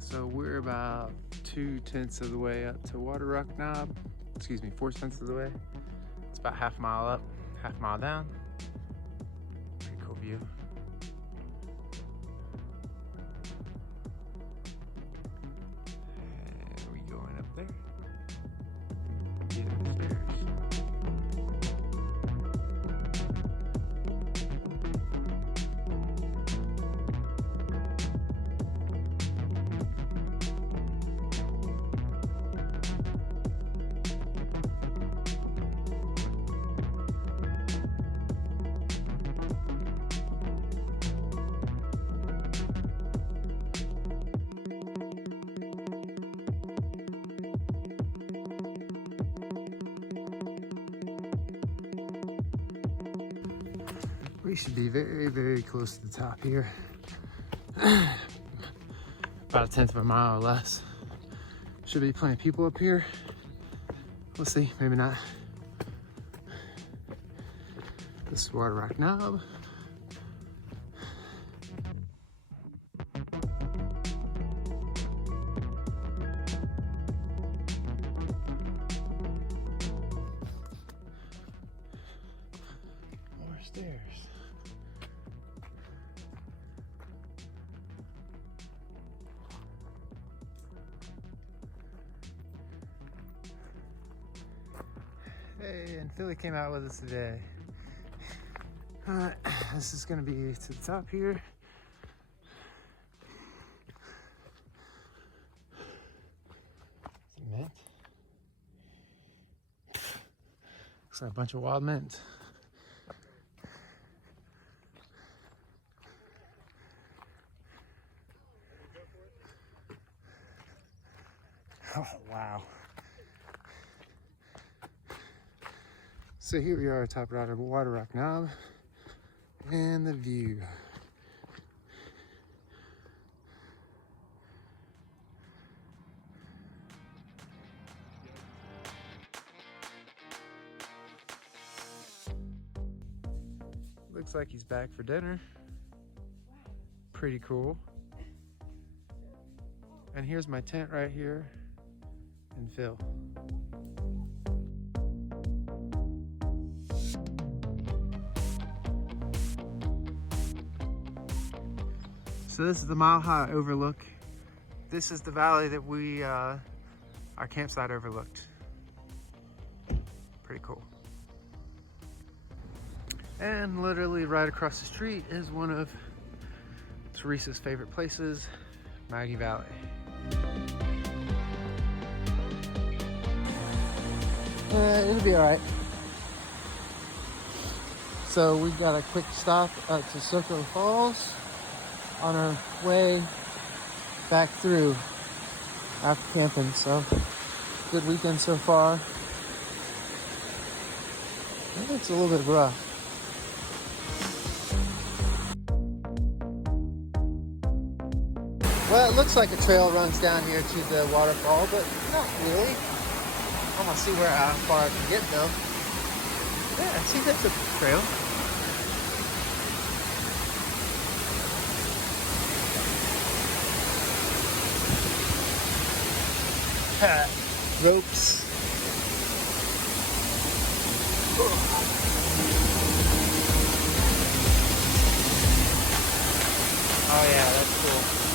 So we're about 2/10 of the way up to Waterrock Knob. Excuse me, 4/10 of the way. It's about half a mile up, half a mile down. Pretty cool view. And we going up there. Yeah, the stairs. We should be very, very close to the top here. About 1/10 of a mile or less. Should be plenty of people up here. We'll see, maybe not. This is Waterrock Knob. More stairs. Hey, and Philly came out with us today. This is gonna be to the top here. Some mint. Looks like a bunch of wild mint. Oh, wow. So here we are atop Waterrock Knob and the view. Looks like he's back for dinner. Pretty cool. And here's my tent right here and Phil. So this is the MileHigh overlook. This is the valley that our campsite overlooked. Pretty cool. And literally right across the street is one of Teresa's favorite places, MileHigh Valley. It'll be all right. So we got a quick stop to Cherokee Falls on our way back through after camping. So good weekend so far. I think it's a little bit rough. Well, it looks like a trail runs down here to the waterfall, but not really. I'm gonna see how far I can get though. Yeah, see, that's a trail. Ropes. Oh yeah, that's cool.